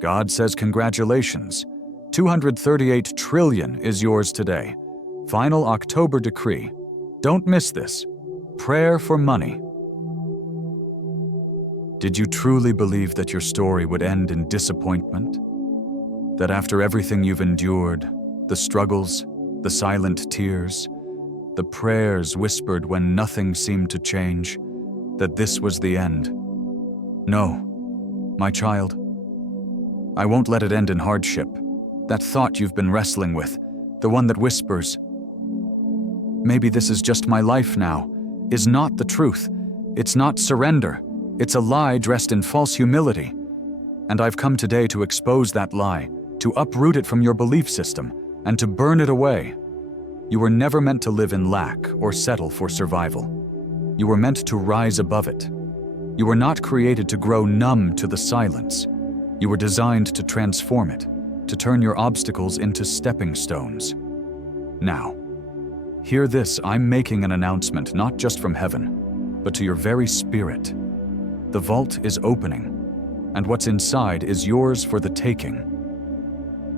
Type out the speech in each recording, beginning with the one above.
God says congratulations. 238 trillion is yours today. Final October decree. Don't miss this. Prayer for money. Did you truly believe that your story would end in disappointment? That after everything you've endured, the struggles, the silent tears, the prayers whispered when nothing seemed to change, that this was the end? No, my child. I won't let it end in hardship. That thought you've been wrestling with, the one that whispers, "Maybe this is just my life now," is not the truth. It's not surrender. It's a lie dressed in false humility. And I've come today to expose that lie, to uproot it from your belief system, and to burn it away. You were never meant to live in lack or settle for survival. You were meant to rise above it. You were not created to grow numb to the silence. You were designed to transform it, to turn your obstacles into stepping stones. Now, hear this. I'm making an announcement not just from heaven, but to your very spirit. The vault is opening, and what's inside is yours for the taking.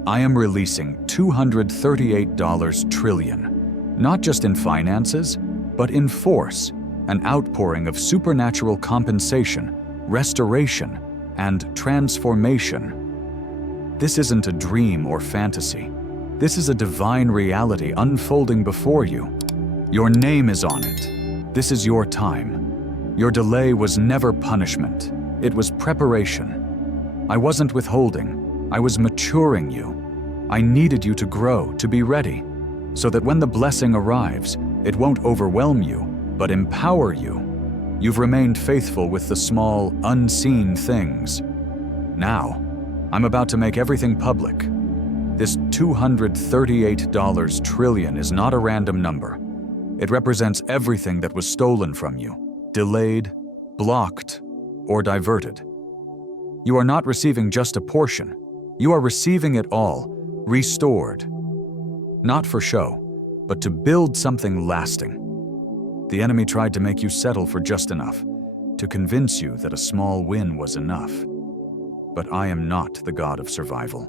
I am releasing $238 trillion, not just in finances, but in force, an outpouring of supernatural compensation, restoration, and transformation. This isn't a dream or fantasy. This is a divine reality unfolding before you. Your name is on it. This is your time. Your delay was never punishment. It was preparation. I wasn't withholding. I was maturing you. I needed you to grow, to be ready, so that when the blessing arrives, it won't overwhelm you, but empower you. You've remained faithful with the small, unseen things. Now, I'm about to make everything public. This $238 trillion is not a random number. It represents everything that was stolen from you, delayed, blocked, or diverted. You are not receiving just a portion. You are receiving it all, restored. Not for show, but to build something lasting. The enemy tried to make you settle for just enough, to convince you that a small win was enough. But I am not the God of survival.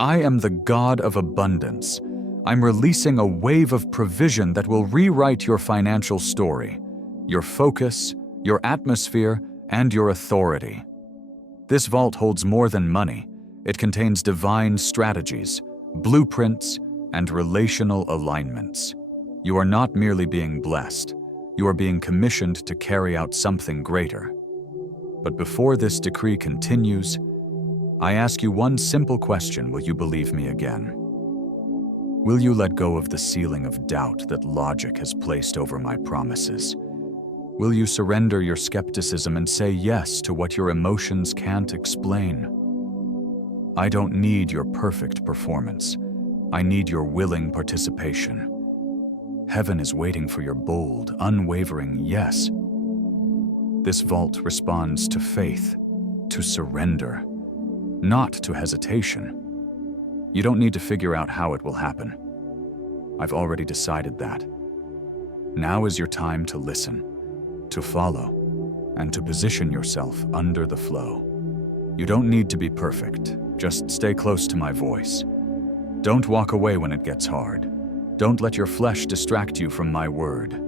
I am the God of abundance. I'm releasing a wave of provision that will rewrite your financial story, your focus, your atmosphere, and your authority. This vault holds more than money. It contains divine strategies, blueprints, and relational alignments. You are not merely being blessed. You are being commissioned to carry out something greater. But before this decree continues, I ask you one simple question. Will you believe me again? Will you let go of the ceiling of doubt that logic has placed over my promises? Will you surrender your skepticism and say yes to what your emotions can't explain? I don't need your perfect performance. I need your willing participation. Heaven is waiting for your bold, unwavering yes. This vault responds to faith, to surrender, not to hesitation. You don't need to figure out how it will happen. I've already decided that. Now is your time to listen, to follow, and to position yourself under the flow. You don't need to be perfect. Just stay close to my voice. Don't walk away when it gets hard. Don't let your flesh distract you from my word.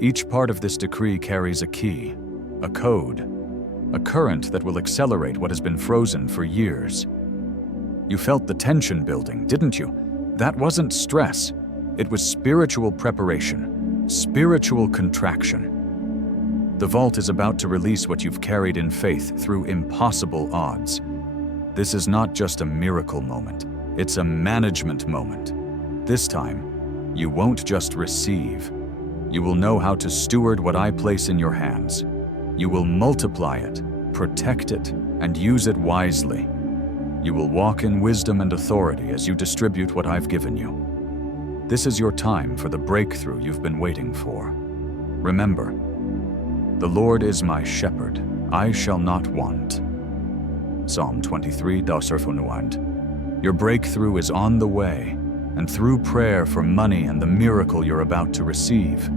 Each part of this decree carries a key, a code, a current that will accelerate what has been frozen for years. You felt the tension building, didn't you? That wasn't stress. It was spiritual preparation, spiritual contraction. The vault is about to release what you've carried in faith through impossible odds. This is not just a miracle moment. It's a management moment. This time, you won't just receive. You will know how to steward what I place in your hands. You will multiply it, protect it, and use it wisely. You will walk in wisdom and authority as you distribute what I've given you. This is your time for the breakthrough you've been waiting for. Remember, the Lord is my shepherd, I shall not want. Psalm 23, Your breakthrough is on the way, and through prayer for money and the miracle you're about to receive,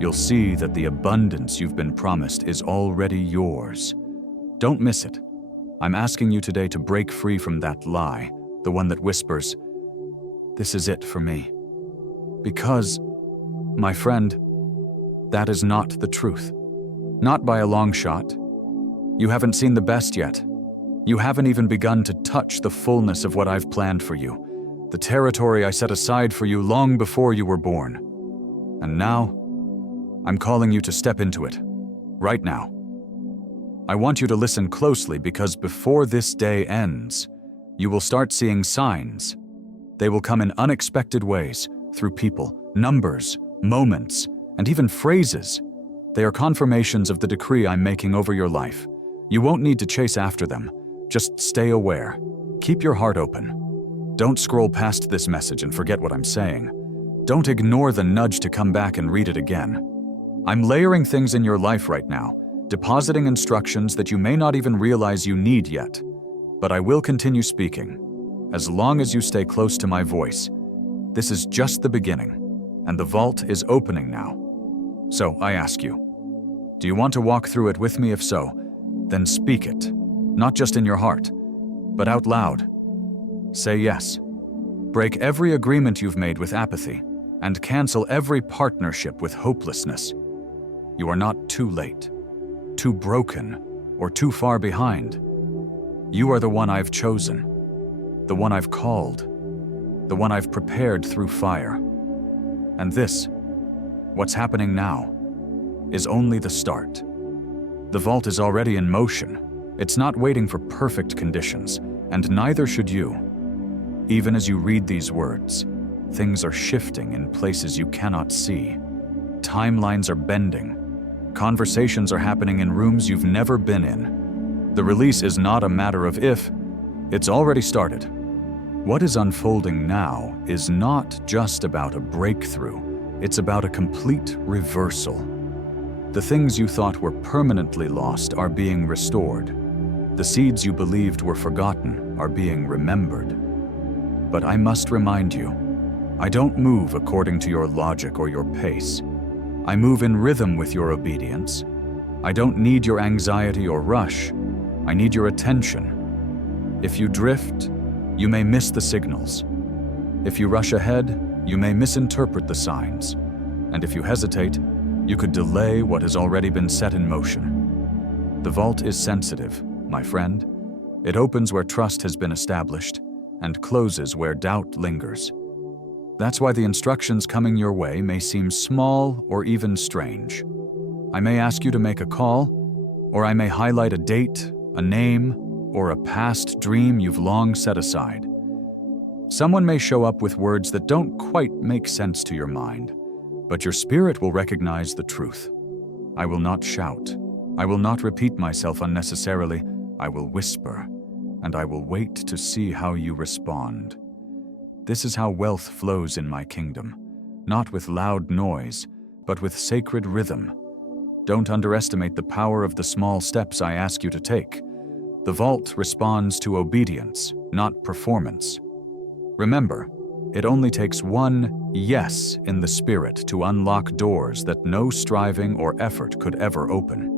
you'll see that the abundance you've been promised is already yours. Don't miss it. I'm asking you today to break free from that lie, the one that whispers, "This is it for me." Because, my friend, that is not the truth. Not by a long shot. You haven't seen the best yet. You haven't even begun to touch the fullness of what I've planned for you, the territory I set aside for you long before you were born. And now, I'm calling you to step into it, right now. I want you to listen closely because before this day ends, you will start seeing signs. They will come in unexpected ways, through people, numbers, moments, and even phrases. They are confirmations of the decree I'm making over your life. You won't need to chase after them. Just stay aware. Keep your heart open. Don't scroll past this message and forget what I'm saying. Don't ignore the nudge to come back and read it again. I'm layering things in your life right now, depositing instructions that you may not even realize you need yet. But I will continue speaking, as long as you stay close to my voice. This is just the beginning, and the vault is opening now. So I ask you, do you want to walk through it with me? If so, then speak it, not just in your heart, but out loud. Say yes. Break every agreement you've made with apathy, and cancel every partnership with hopelessness. You are not too late, too broken, or too far behind. You are the one I've chosen, the one I've called, the one I've prepared through fire. And this, what's happening now, is only the start. The vault is already in motion. It's not waiting for perfect conditions, and neither should you. Even as you read these words, things are shifting in places you cannot see. Timelines are bending. Conversations are happening in rooms you've never been in. The release is not a matter of if, it's already started. What is unfolding now is not just about a breakthrough, it's about a complete reversal. The things you thought were permanently lost are being restored. The seeds you believed were forgotten are being remembered. But I must remind you, I don't move according to your logic or your pace. I move in rhythm with your obedience. I don't need your anxiety or rush. I need your attention. If you drift, you may miss the signals. If you rush ahead, you may misinterpret the signs. And if you hesitate, you could delay what has already been set in motion. The vault is sensitive, my friend. It opens where trust has been established and closes where doubt lingers. That's why the instructions coming your way may seem small or even strange. I may ask you to make a call, or I may highlight a date, a name, or a past dream you've long set aside. Someone may show up with words that don't quite make sense to your mind, but your spirit will recognize the truth. I will not shout. I will not repeat myself unnecessarily. I will whisper, and I will wait to see how you respond. This is how wealth flows in my kingdom, not with loud noise, but with sacred rhythm. Don't underestimate the power of the small steps I ask you to take. The vault responds to obedience, not performance. Remember, it only takes one yes in the spirit to unlock doors that no striving or effort could ever open.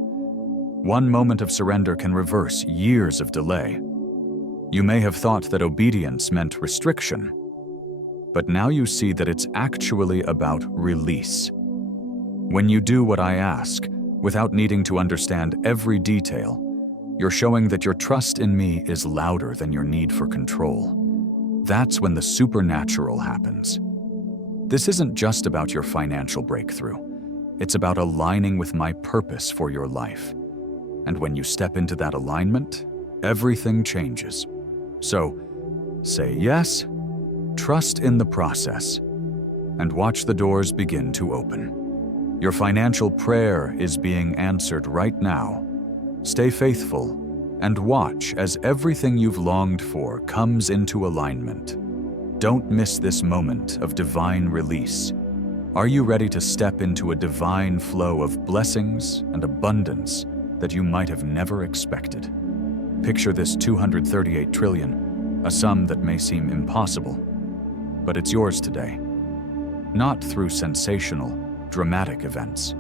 One moment of surrender can reverse years of delay. You may have thought that obedience meant restriction, but now you see that it's actually about release. When you do what I ask, without needing to understand every detail, you're showing that your trust in me is louder than your need for control. That's when the supernatural happens. This isn't just about your financial breakthrough. It's about aligning with my purpose for your life. And when you step into that alignment, everything changes. So, say yes, trust in the process, and watch the doors begin to open. Your financial prayer is being answered right now. Stay faithful and watch as everything you've longed for comes into alignment. Don't miss this moment of divine release. Are you ready to step into a divine flow of blessings and abundance that you might have never expected? Picture this 238 trillion, a sum that may seem impossible, but it's yours today. Not through sensational, dramatic events,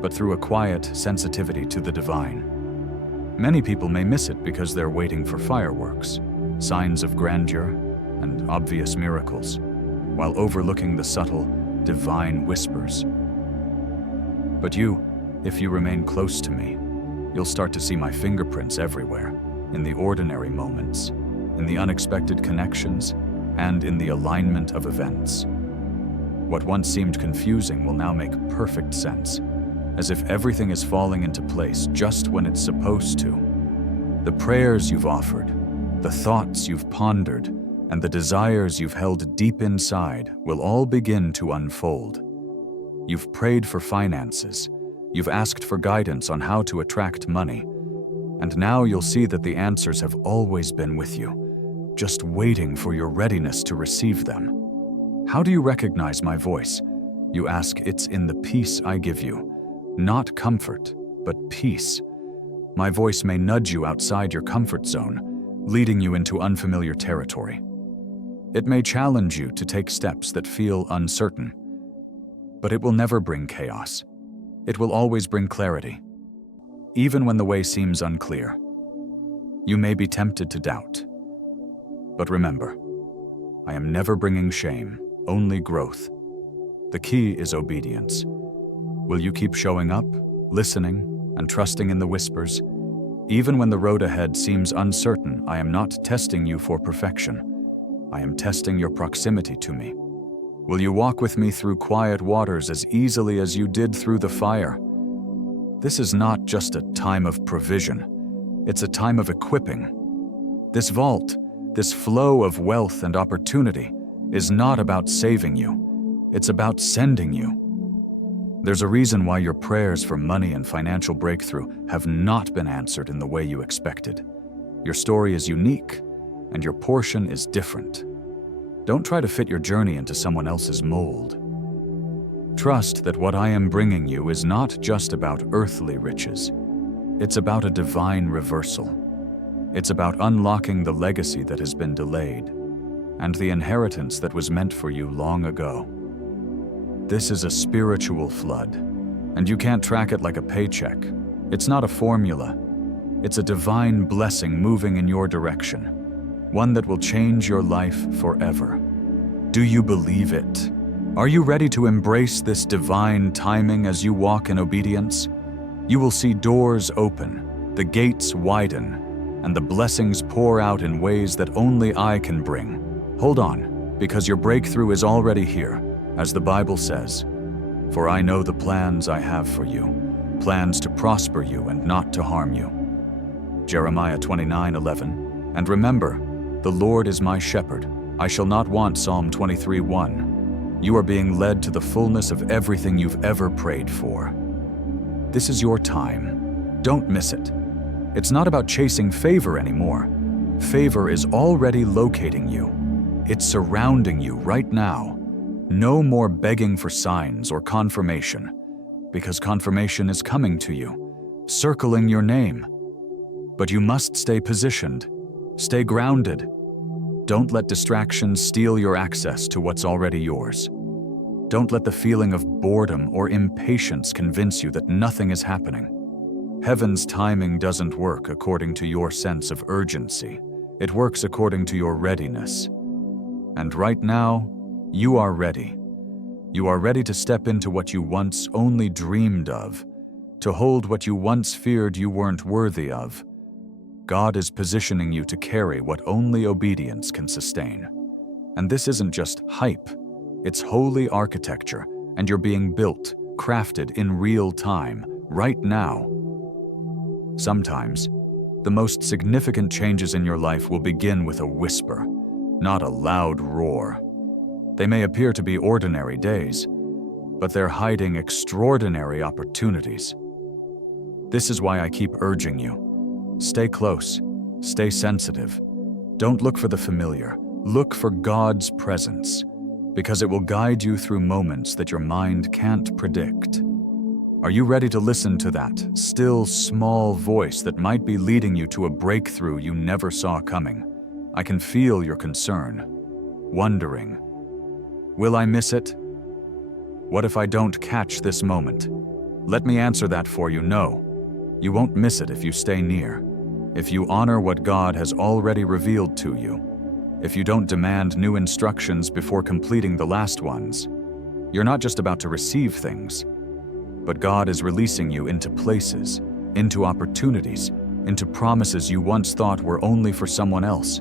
but through a quiet sensitivity to the divine. Many people may miss it because they're waiting for fireworks, signs of grandeur, and obvious miracles, while overlooking the subtle, divine whispers. But if you remain close to me, you'll start to see my fingerprints everywhere, in the ordinary moments, in the unexpected connections, and in the alignment of events. What once seemed confusing will now make perfect sense, as if everything is falling into place just when it's supposed to. The prayers you've offered, the thoughts you've pondered, and the desires you've held deep inside will all begin to unfold. You've prayed for finances, you've asked for guidance on how to attract money, and now you'll see that the answers have always been with you, just waiting for your readiness to receive them. How do you recognize my voice? You ask. It's in the peace I give you. Not comfort, but peace. My voice may nudge you outside your comfort zone, leading you into unfamiliar territory. It may challenge you to take steps that feel uncertain, but it will never bring chaos. It will always bring clarity, even when the way seems unclear. You may be tempted to doubt, but remember, I am never bringing shame, only growth. The key is obedience. Will you keep showing up, listening, and trusting in the whispers? Even when the road ahead seems uncertain, I am not testing you for perfection. I am testing your proximity to me. Will you walk with me through quiet waters as easily as you did through the fire? This is not just a time of provision. It's a time of equipping. This vault, this flow of wealth and opportunity, is not about saving you. It's about sending you. There's a reason why your prayers for money and financial breakthrough have not been answered in the way you expected. Your story is unique, and your portion is different. Don't try to fit your journey into someone else's mold. Trust that what I am bringing you is not just about earthly riches. It's about a divine reversal. It's about unlocking the legacy that has been delayed, and the inheritance that was meant for you long ago. This is a spiritual flood, and you can't track it like a paycheck. It's not a formula. It's a divine blessing moving in your direction, one that will change your life forever. Do you believe it? Are you ready to embrace this divine timing as you walk in obedience? You will see doors open, the gates widen, and the blessings pour out in ways that only I can bring. Hold on, because your breakthrough is already here, as the Bible says, "For I know the plans I have for you, plans to prosper you and not to harm you." Jeremiah 29:11. And remember, the Lord is my shepherd, I shall not want. Psalm 23:1. You are being led to the fullness of everything you've ever prayed for. This is your time. Don't miss it. It's not about chasing favor anymore. Favor is already locating you. It's surrounding you right now. No more begging for signs or confirmation, because confirmation is coming to you, circling your name. But you must stay positioned, stay grounded. Don't let distractions steal your access to what's already yours. Don't let the feeling of boredom or impatience convince you that nothing is happening. Heaven's timing doesn't work according to your sense of urgency. It works according to your readiness. And right now, you are ready. You are ready to step into what you once only dreamed of, to hold what you once feared you weren't worthy of. God is positioning you to carry what only obedience can sustain. And this isn't just hype. It's holy architecture, and you're being built, crafted in real time, right now. Sometimes, the most significant changes in your life will begin with a whisper, not a loud roar. They may appear to be ordinary days, but they're hiding extraordinary opportunities. This is why I keep urging you. Stay close, stay sensitive. Don't look for the familiar, look for God's presence, because it will guide you through moments that your mind can't predict. Are you ready to listen to that still, small voice that might be leading you to a breakthrough you never saw coming? I can feel your concern, wondering, will I miss it? What if I don't catch this moment? Let me answer that for you. No. You won't miss it if you stay near, if you honor what God has already revealed to you, if you don't demand new instructions before completing the last ones. You're not just about to receive things, but God is releasing you into places, into opportunities, into promises you once thought were only for someone else.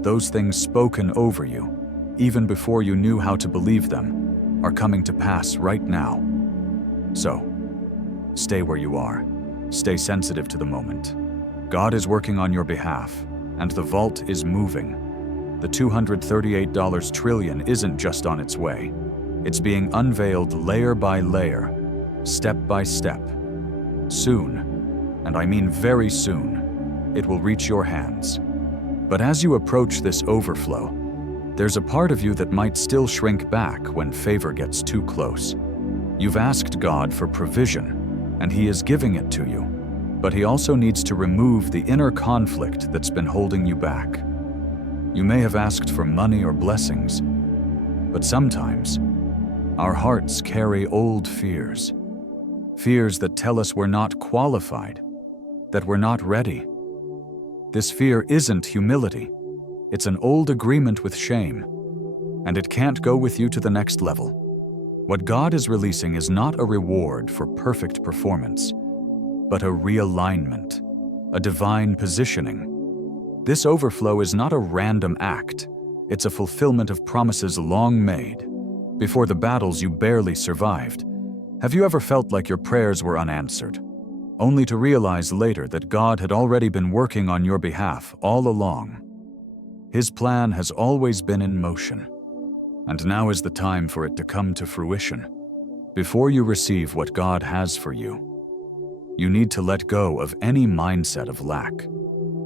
Those things spoken over you, even before you knew how to believe them, are coming to pass right now. So, stay where you are. Stay sensitive to the moment. God is working on your behalf, and the vault is moving. The $238 trillion isn't just on its way. It's being unveiled layer by layer, step by step. Soon, and I mean very soon, it will reach your hands. But as you approach this overflow, there's a part of you that might still shrink back when favor gets too close. You've asked God for provision, and He is giving it to you, but He also needs to remove the inner conflict that's been holding you back. You may have asked for money or blessings, but sometimes our hearts carry old fears. Fears that tell us we're not qualified, that we're not ready. This fear isn't humility. It's an old agreement with shame, and it can't go with you to the next level. What God is releasing is not a reward for perfect performance, but a realignment, a divine positioning. This overflow is not a random act. It's a fulfillment of promises long made, before the battles you barely survived. Have you ever felt like your prayers were unanswered, only to realize later that God had already been working on your behalf all along? His plan has always been in motion, and now is the time for it to come to fruition. Before you receive what God has for you, you need to let go of any mindset of lack.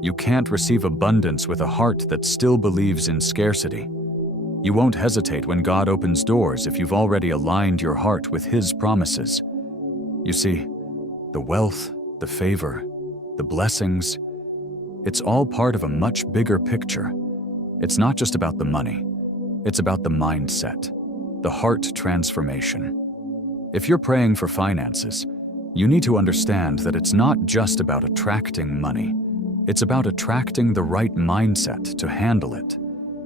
You can't receive abundance with a heart that still believes in scarcity. You won't hesitate when God opens doors if you've already aligned your heart with His promises. You see, the wealth, the favor, the blessings, it's all part of a much bigger picture. It's not just about the money. It's about the mindset, the heart transformation. If you're praying for finances, you need to understand that it's not just about attracting money. It's about attracting the right mindset to handle it.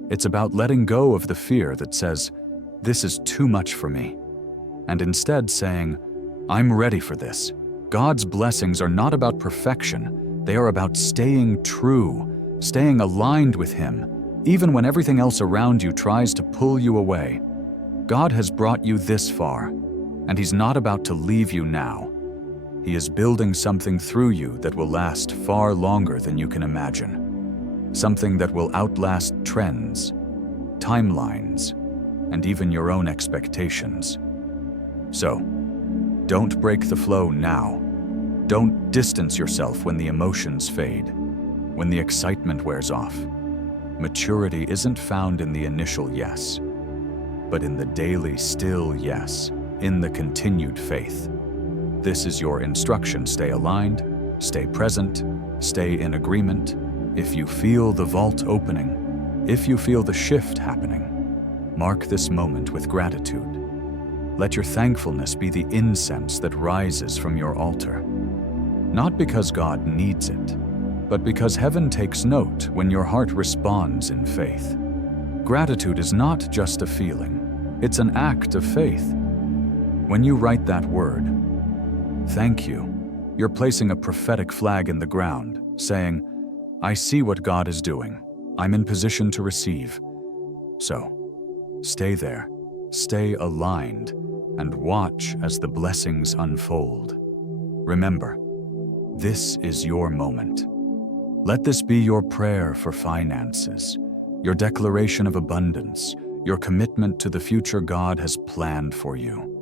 It's about letting go of the fear that says, "This is too much for me," and instead saying, "I'm ready for this." God's blessings are not about perfection. They are about staying true, staying aligned with Him, even when everything else around you tries to pull you away. God has brought you this far, and He's not about to leave you now. He is building something through you that will last far longer than you can imagine. Something that will outlast trends, timelines, and even your own expectations. So, don't break the flow now. Don't distance yourself when the emotions fade, when the excitement wears off. Maturity isn't found in the initial yes, but in the daily still yes, in the continued faith. This is your instruction. Stay aligned, stay present, stay in agreement. If you feel the vault opening, if you feel the shift happening, mark this moment with gratitude. Let your thankfulness be the incense that rises from your altar. Not because God needs it, but because heaven takes note when your heart responds in faith. Gratitude is not just a feeling, it's an act of faith. When you write that word, "Thank you," you're placing a prophetic flag in the ground, saying, "I see what God is doing. I'm in position to receive." So, stay there, stay aligned, and watch as the blessings unfold. Remember, this is your moment. Let this be your prayer for finances, your declaration of abundance, your commitment to the future God has planned for you.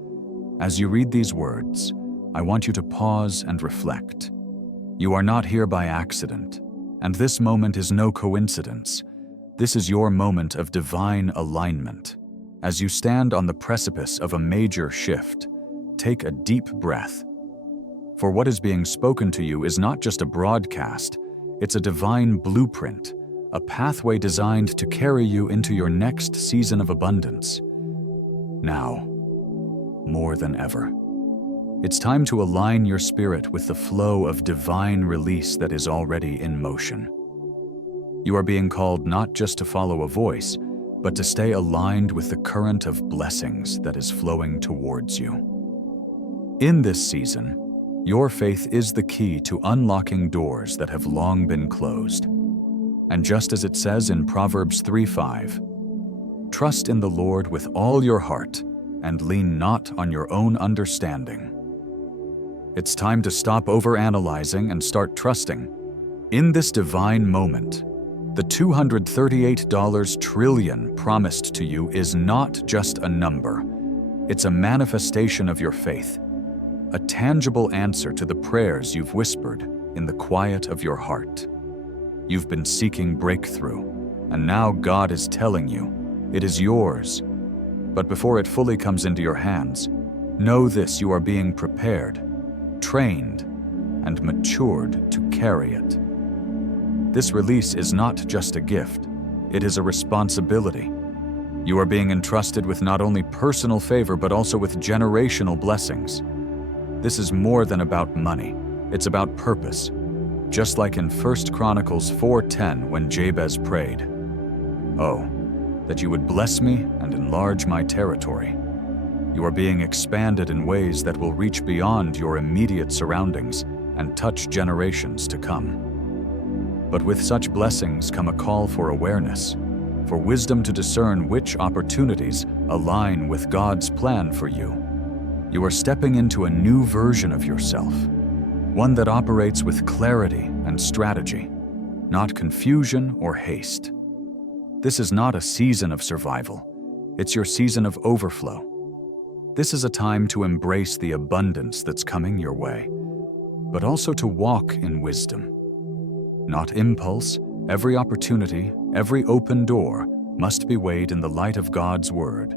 As you read these words, I want you to pause and reflect. You are not here by accident, and this moment is no coincidence. This is your moment of divine alignment. As you stand on the precipice of a major shift, take a deep breath. For what is being spoken to you is not just a broadcast, it's a divine blueprint, a pathway designed to carry you into your next season of abundance. Now, more than ever, It's time to align your spirit with the flow of divine release that is already in motion. You are being called not just to follow a voice, but to stay aligned with the current of blessings that is flowing towards you. In this season, your faith is the key to unlocking doors that have long been closed. And just as it says in Proverbs 3:5, "Trust in the Lord with all your heart, and lean not on your own understanding." It's time to stop overanalyzing and start trusting. In this divine moment, the $238 trillion promised to you is not just a number. It's a manifestation of your faith, a tangible answer to the prayers you've whispered in the quiet of your heart. You've been seeking breakthrough, and now God is telling you it is yours. But before it fully comes into your hands, know this: you are being prepared, trained, and matured to carry it. This release is not just a gift, it is a responsibility. You are being entrusted with not only personal favor, but also with generational blessings. This is more than about money, it's about purpose. Just like in 1 Chronicles 4:10 when Jabez prayed, "Oh, that you would bless me and enlarge my territory." You are being expanded in ways that will reach beyond your immediate surroundings and touch generations to come. But with such blessings come a call for awareness, for wisdom to discern which opportunities align with God's plan for you. You are stepping into a new version of yourself, one that operates with clarity and strategy, not confusion or haste. This is not a season of survival, it's your season of overflow. This is a time to embrace the abundance that's coming your way, but also to walk in wisdom. Not impulse, every opportunity, every open door must be weighed in the light of God's word.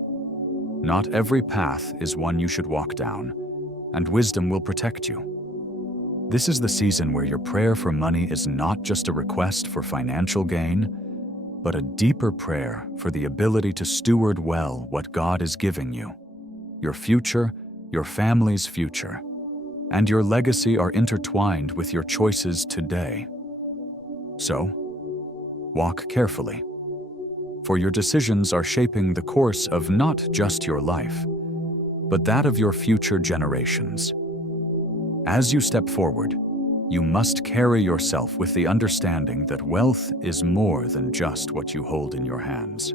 Not every path is one you should walk down, and wisdom will protect you. This is the season where your prayer for money is not just a request for financial gain, but a deeper prayer for the ability to steward well what God is giving you. Your future, your family's future, and your legacy are intertwined with your choices today. So, walk carefully, for your decisions are shaping the course of not just your life, but that of your future generations. As you step forward, you must carry yourself with the understanding that wealth is more than just what you hold in your hands.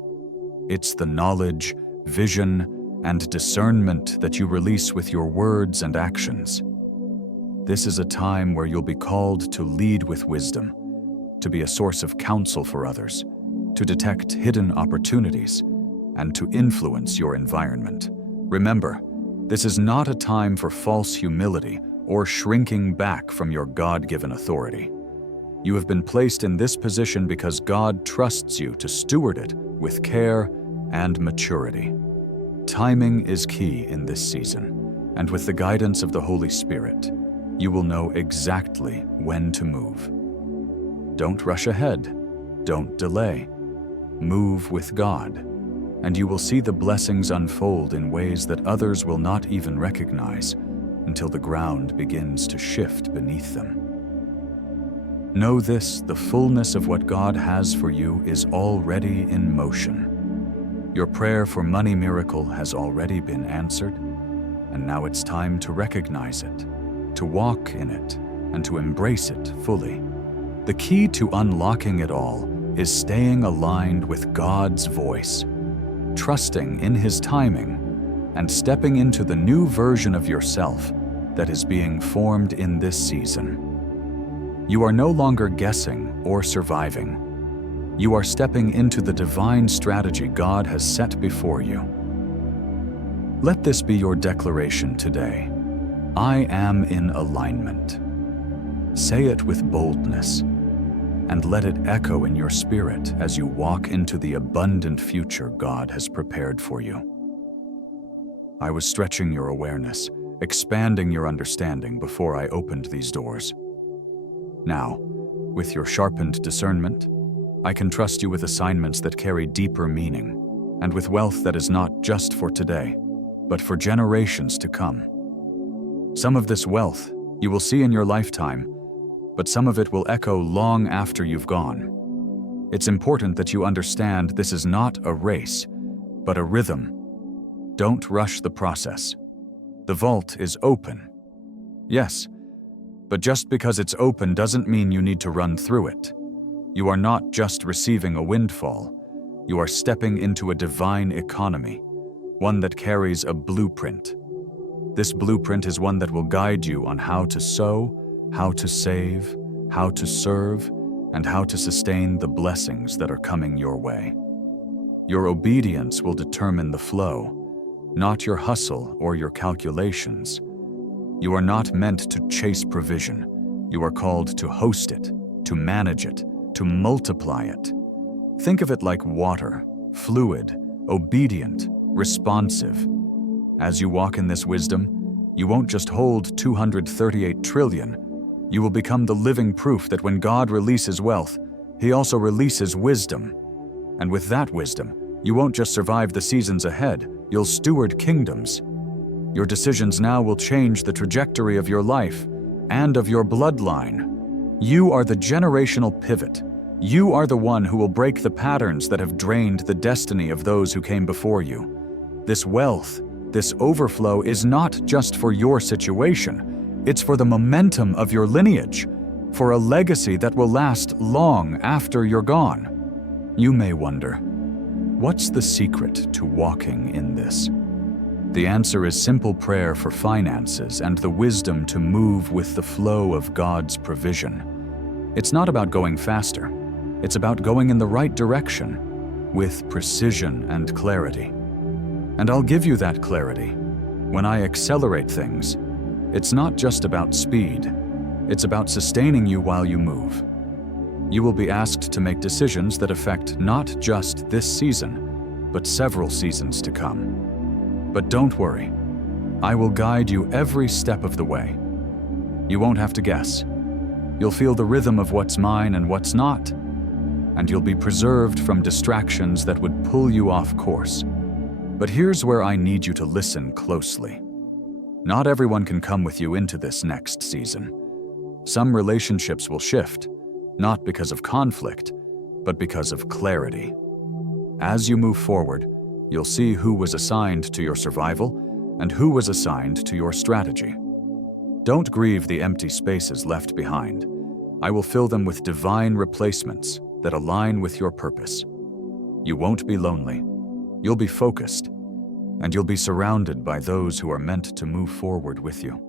It's the knowledge, vision, and discernment that you release with your words and actions. This is a time where you'll be called to lead with wisdom, to be a source of counsel for others, to detect hidden opportunities, and to influence your environment. Remember, this is not a time for false humility or shrinking back from your God-given authority. You have been placed in this position because God trusts you to steward it with care and maturity. Timing is key in this season, and with the guidance of the Holy Spirit, you will know exactly when to move. Don't rush ahead, don't delay. Move with God, and you will see the blessings unfold in ways that others will not even recognize until the ground begins to shift beneath them. Know this: the fullness of what God has for you is already in motion. Your prayer for money miracle has already been answered, and now it's time to recognize it, to walk in it, and to embrace it fully. The key to unlocking it all is staying aligned with God's voice, trusting in His timing, and stepping into the new version of yourself that is being formed in this season. You are no longer guessing or surviving. You are stepping into the divine strategy God has set before you. Let this be your declaration today. I am in alignment. Say it with boldness, and let it echo in your spirit as you walk into the abundant future God has prepared for you. I was stretching your awareness, expanding your understanding before I opened these doors. Now, with your sharpened discernment, I can trust you with assignments that carry deeper meaning, and with wealth that is not just for today, but for generations to come. Some of this wealth you will see in your lifetime, but some of it will echo long after you've gone. It's important that you understand this is not a race, but a rhythm. Don't rush the process. The vault is open. Yes, but just because it's open doesn't mean you need to run through it. You are not just receiving a windfall. You are stepping into a divine economy, one that carries a blueprint. This blueprint is one that will guide you on how to sow, how to save, how to serve, and how to sustain the blessings that are coming your way. Your obedience will determine the flow, not your hustle or your calculations. You are not meant to chase provision. You are called to host it, to manage it, to multiply it. Think of it like water, fluid, obedient, responsive. As you walk in this wisdom, you won't just hold 238 trillion. You will become the living proof that when God releases wealth, He also releases wisdom. And with that wisdom, you won't just survive the seasons ahead, you'll steward kingdoms. Your decisions now will change the trajectory of your life and of your bloodline. You are the generational pivot. You are the one who will break the patterns that have drained the destiny of those who came before you. This wealth, this overflow is not just for your situation. It's for the momentum of your lineage, for a legacy that will last long after you're gone. You may wonder, what's the secret to walking in this? The answer is simple prayer for finances and the wisdom to move with the flow of God's provision. It's not about going faster. It's about going in the right direction with precision and clarity. And I'll give you that clarity. When I accelerate things, it's not just about speed. It's about sustaining you while you move. You will be asked to make decisions that affect not just this season, but several seasons to come. But don't worry, I will guide you every step of the way. You won't have to guess. You'll feel the rhythm of what's mine and what's not, and you'll be preserved from distractions that would pull you off course. But here's where I need you to listen closely. Not everyone can come with you into this next season. Some relationships will shift, not because of conflict, but because of clarity. As you move forward, you'll see who was assigned to your survival and who was assigned to your strategy. Don't grieve the empty spaces left behind. I will fill them with divine replacements that align with your purpose. You won't be lonely. You'll be focused, and you'll be surrounded by those who are meant to move forward with you.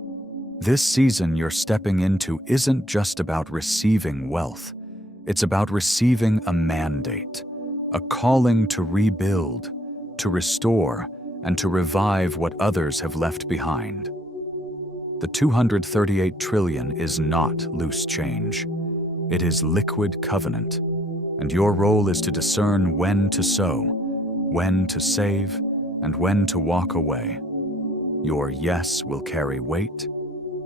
This season you're stepping into isn't just about receiving wealth. It's about receiving a mandate, a calling to rebuild, to restore, and to revive what others have left behind. The 238 trillion is not loose change. It is liquid covenant, and your role is to discern when to sow, when to save, and when to walk away. Your yes will carry weight,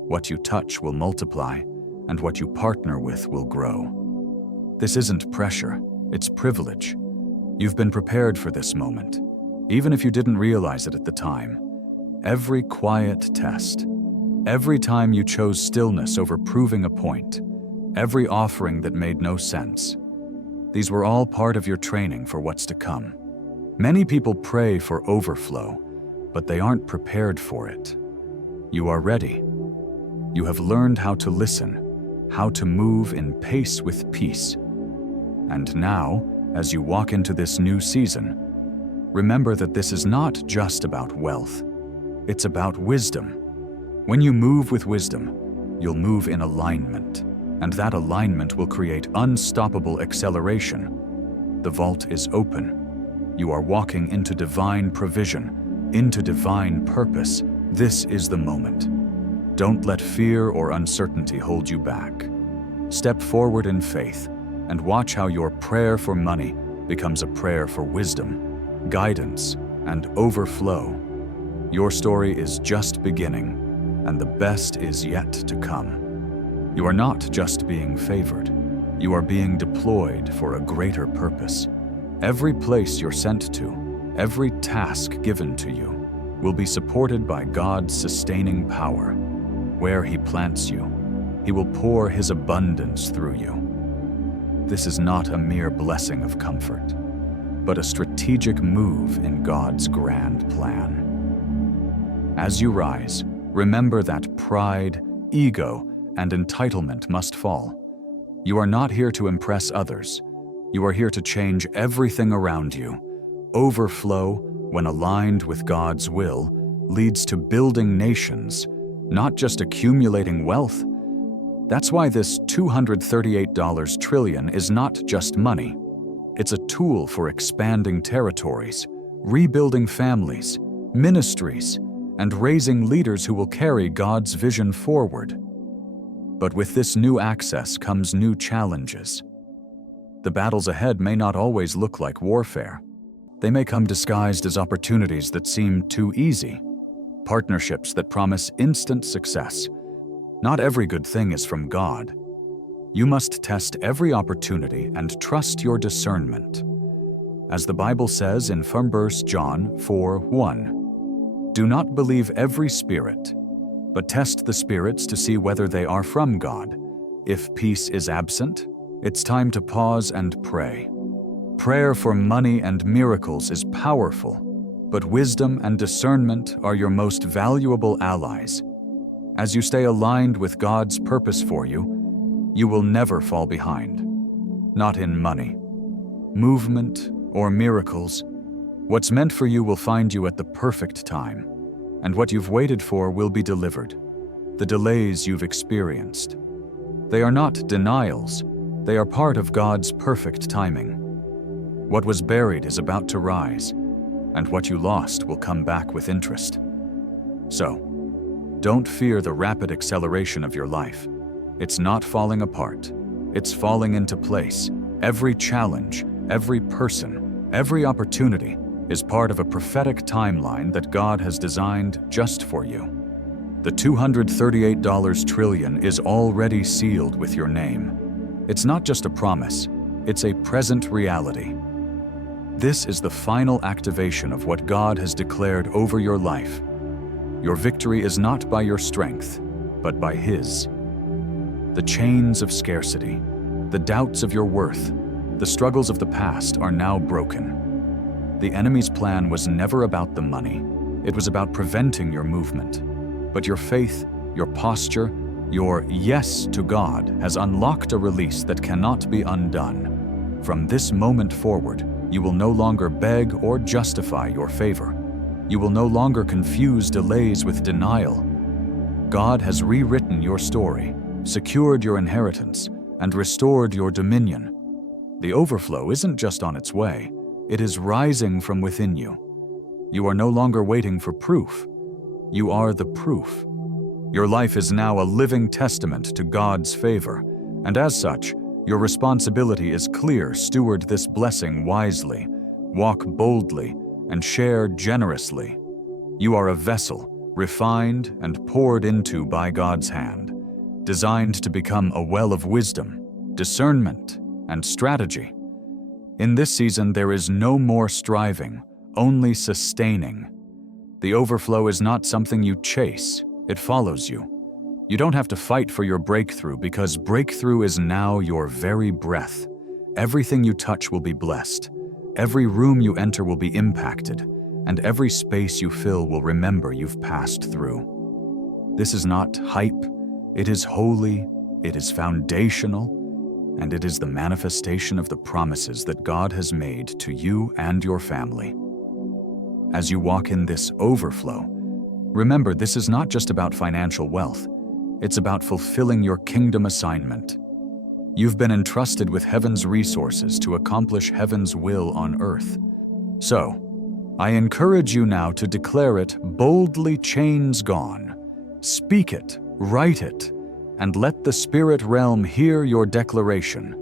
what you touch will multiply, and what you partner with will grow. This isn't pressure, it's privilege. You've been prepared for this moment, even if you didn't realize it at the time. Every quiet test, every time you chose stillness over proving a point, every offering that made no sense, these were all part of your training for what's to come. Many people pray for overflow, but they aren't prepared for it. You are ready. You have learned how to listen, how to move in pace with peace. And now, as you walk into this new season, remember that this is not just about wealth. It's about wisdom. When you move with wisdom, you'll move in alignment, and that alignment will create unstoppable acceleration. The vault is open. You are walking into divine provision, into divine purpose. This is the moment. Don't let fear or uncertainty hold you back. Step forward in faith and watch how your prayer for money becomes a prayer for wisdom, guidance, and overflow. Your story is just beginning, and the best is yet to come. You are not just being favored. You are being deployed for a greater purpose. Every place you're sent to, every task given to you, will be supported by God's sustaining power. Where He plants you, He will pour His abundance through you. This is not a mere blessing of comfort, but a strategic move in God's grand plan. As you rise, remember that pride, ego, and entitlement must fall. You are not here to impress others. You are here to change everything around you. Overflow, when aligned with God's will, leads to building nations, not just accumulating wealth. That's why this $238 trillion is not just money. It's a tool for expanding territories, rebuilding families, ministries, and raising leaders who will carry God's vision forward. But with this new access comes new challenges. The battles ahead may not always look like warfare. They may come disguised as opportunities that seem too easy, partnerships that promise instant success. Not every good thing is from God. You must test every opportunity and trust your discernment. As the Bible says in 1 John 4:1, "Do not believe every spirit, but test the spirits to see whether they are from God. If peace is absent, it's time to pause and pray." Prayer for money and miracles is powerful, but wisdom and discernment are your most valuable allies. As you stay aligned with God's purpose for you, you will never fall behind. Not in money, movement, or miracles. What's meant for you will find you at the perfect time, and what you've waited for will be delivered. The delays you've experienced, they are not denials, they are part of God's perfect timing. What was buried is about to rise, and what you lost will come back with interest. So, don't fear the rapid acceleration of your life. It's not falling apart. It's falling into place. Every challenge, every person, every opportunity is part of a prophetic timeline that God has designed just for you. The $238 trillion is already sealed with your name. It's not just a promise, it's a present reality. This is the final activation of what God has declared over your life. Your victory is not by your strength, but by His. The chains of scarcity, the doubts of your worth, the struggles of the past are now broken. The enemy's plan was never about the money. It was about preventing your movement. But your faith, your posture, your yes to God has unlocked a release that cannot be undone. From this moment forward, you will no longer beg or justify your favor. You will no longer confuse delays with denial. God has rewritten your story, secured your inheritance, and restored your dominion. The overflow isn't just on its way, it is rising from within you. You are no longer waiting for proof. You are the proof. Your life is now a living testament to God's favor, and as such, your responsibility is clear. Steward this blessing wisely, walk boldly, and share generously. You are a vessel, refined and poured into by God's hand, designed to become a well of wisdom, discernment, and strategy. In this season, there is no more striving, only sustaining. The overflow is not something you chase, it follows you. You don't have to fight for your breakthrough because breakthrough is now your very breath. Everything you touch will be blessed. Every room you enter will be impacted, and every space you fill will remember you've passed through. This is not hype, it is holy, it is foundational, and it is the manifestation of the promises that God has made to you and your family. As you walk in this overflow, remember this is not just about financial wealth, it's about fulfilling your kingdom assignment. You've been entrusted with heaven's resources to accomplish heaven's will on earth. So, I encourage you now to declare it boldly, chains gone. Speak it, write it, and let the spirit realm hear your declaration.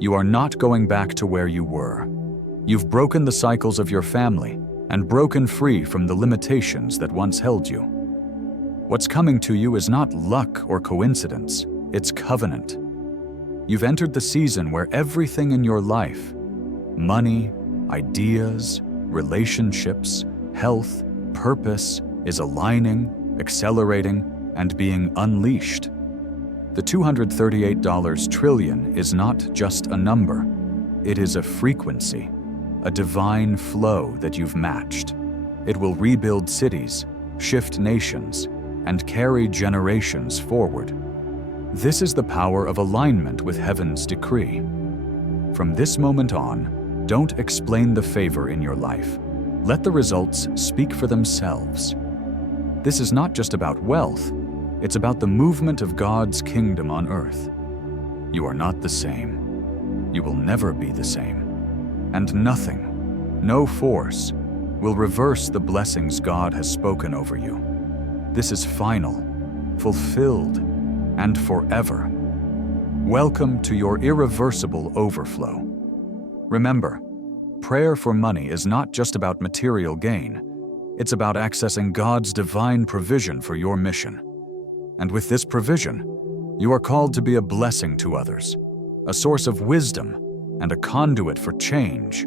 You are not going back to where you were. You've broken the cycles of your family and broken free from the limitations that once held you. What's coming to you is not luck or coincidence, it's covenant. You've entered the season where everything in your life, money, ideas, relationships, health, purpose, is aligning, accelerating, and being unleashed. The $238 trillion is not just a number. It is a frequency, a divine flow that you've matched. It will rebuild cities, shift nations, and carry generations forward. This is the power of alignment with heaven's decree. From this moment on, don't explain the favor in your life. Let the results speak for themselves. This is not just about wealth, it's about the movement of God's kingdom on earth. You are not the same. You will never be the same. And nothing, no force, will reverse the blessings God has spoken over you. This is final, fulfilled, and forever. Welcome to your irreversible overflow. Remember, prayer for money is not just about material gain. It's about accessing God's divine provision for your mission. And with this provision, you are called to be a blessing to others, a source of wisdom, and a conduit for change.